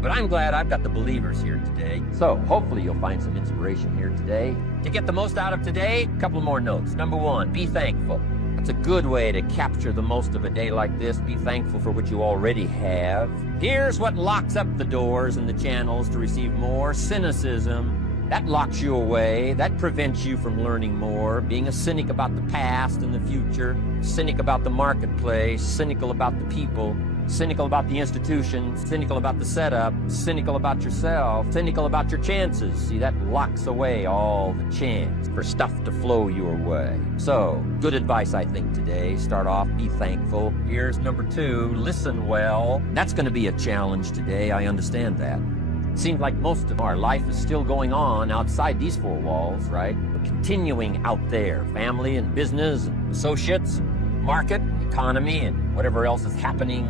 But I'm glad I've got the believers here today. So hopefully you'll find some inspiration here today. To get the most out of today, a couple more notes. Number one, be thankful. It's a good way to capture the most of a day like this. Be thankful for what you already have. Here's what locks up the doors and the channels to receive more: cynicism. That locks you away. That prevents you from learning more. Being a cynic about the past and the future. Cynic about the marketplace. Cynical about the people. Cynical about the institution. Cynical about the setup. Cynical about yourself. Cynical about your chances. See, that locks away all the chance for stuff to flow your way. So, good advice, I think, today. Start off, be thankful. Here's number two, listen well. That's going to be a challenge today. I understand that. It seems like most of our life is still going on outside these four walls, right? But continuing out there, family and business, and associates, and market, and economy, and whatever else is happening.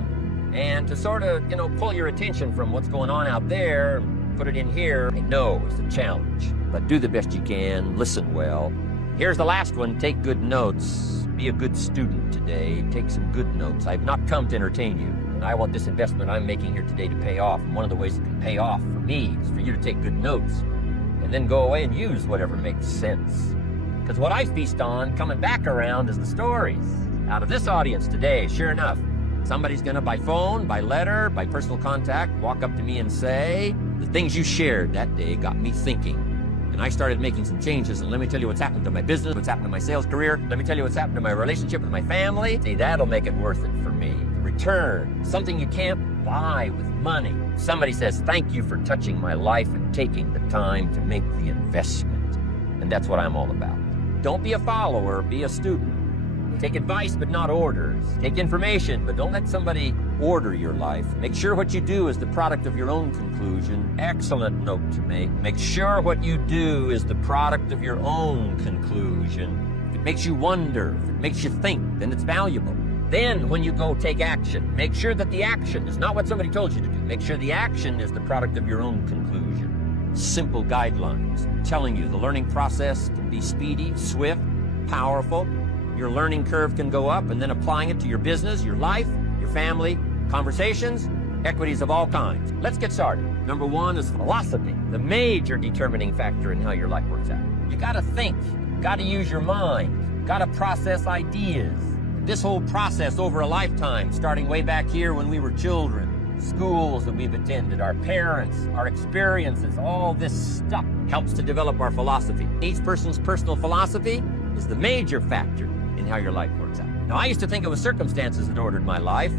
And to sort of, pull your attention from what's going on out there, and put it in here, I know it's a challenge. But do the best you can, listen well. Here's the last one, take good notes. Be a good student today, take some good notes. I've not come to entertain you. And I want this investment I'm making here today to pay off. And one of the ways it can pay off for me is for you to take good notes and then go away and use whatever makes sense. Because what I feast on coming back around is the stories out of this audience today. Sure enough, somebody's gonna, by phone, by letter, by personal contact, walk up to me and say, the things you shared that day got me thinking. And I started making some changes, and let me tell you what's happened to my business, what's happened to my sales career, let me tell you what's happened to my relationship with my family. See, that'll make it worth it for me. Return, something you can't buy with money. Somebody says, thank you for touching my life and taking the time to make the investment. And that's what I'm all about. Don't be a follower, be a student. Take advice, but not orders. Take information, but don't let somebody order your life. Make sure what you do is the product of your own conclusion. Excellent note to make. Make sure what you do is the product of your own conclusion. If it makes you wonder, if it makes you think, then it's valuable. Then, when you go take action, make sure that the action is not what somebody told you to do. Make sure the action is the product of your own conclusion. Simple guidelines telling you the learning process can be speedy, swift, powerful. Your learning curve can go up, and then applying it to your business, your life, your family, conversations, equities of all kinds. Let's get started. Number one is philosophy, the major determining factor in how your life works out. You gotta think, gotta use your mind, gotta process ideas. This whole process over a lifetime, starting way back here when we were children, schools that we've attended, our parents, our experiences, all this stuff helps to develop our philosophy. Each person's personal philosophy is the major factor in how your life works out. Now, I used to think it was circumstances that ordered my life.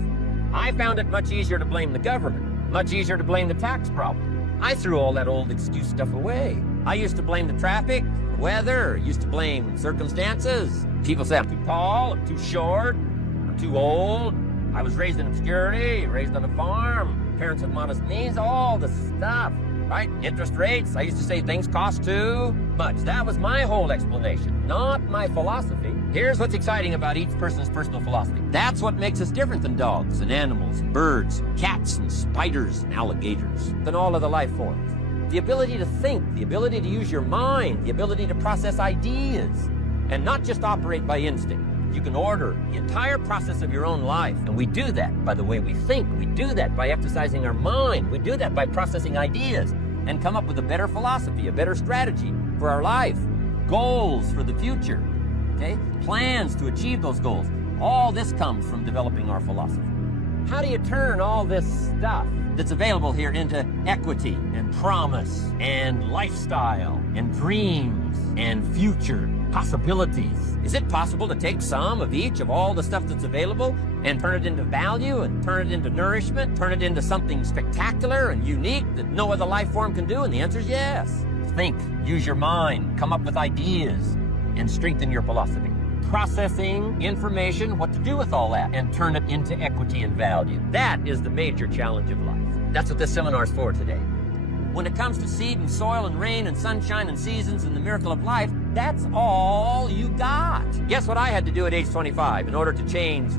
I found it much easier to blame the government, much easier to blame the tax problem. I threw all that old excuse stuff away. I used to blame the traffic, the weather, used to blame circumstances. People say I'm too tall, I'm too short, I'm too old. I was raised in obscurity, raised on a farm, parents of modest means, all the stuff, right? Interest rates, I used to say things cost too much. That was my whole explanation, not my philosophy. Here's what's exciting about each person's personal philosophy. That's what makes us different than dogs and animals and birds, and cats and spiders and alligators, than all of the life forms. The ability to think, the ability to use your mind, the ability to process ideas, and not just operate by instinct. You can order the entire process of your own life. And we do that by the way we think. We do that by exercising our mind. We do that by processing ideas and come up with a better philosophy, a better strategy for our life, goals for the future, okay? Plans to achieve those goals. All this comes from developing our philosophy. How do you turn all this stuff that's available here into equity and promise and lifestyle and dreams and future possibilities? Is it possible to take some of each of all the stuff that's available and turn it into value and turn it into nourishment, turn it into something spectacular and unique that no other life form can do? And the answer is yes. Think, use your mind, come up with ideas, and strengthen your philosophy. Processing information, what to do with all that, and turn it into equity and value. That is the major challenge of life. That's what this seminar is for today. When it comes to seed and soil and rain and sunshine and seasons and the miracle of life, that's all you got. Guess what I had to do at age 25 in order to change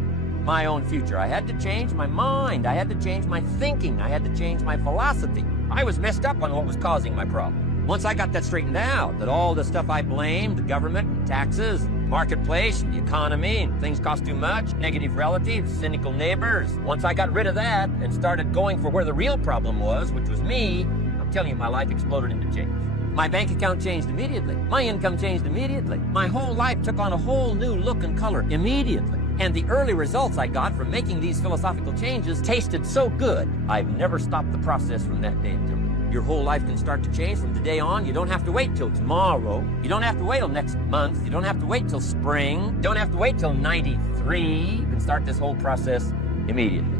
my own future? I had to change my mind. I had to change my thinking. I had to change my philosophy. I was messed up on what was causing my problem. Once I got that straightened out, that all the stuff I blamed, the government, taxes, marketplace, the economy, and things cost too much, negative relatives, cynical neighbors. Once I got rid of that and started going for where the real problem was, which was me, I'm telling you, my life exploded into change. My bank account changed immediately. My income changed immediately. My whole life took on a whole new look and color immediately. And the early results I got from making these philosophical changes tasted so good, I've never stopped the process from that day until now. Your whole life can start to change from today on. You don't have to wait till tomorrow. You don't have to wait till next month. You don't have to wait till spring. You don't have to wait till 93. You can start this whole process immediately.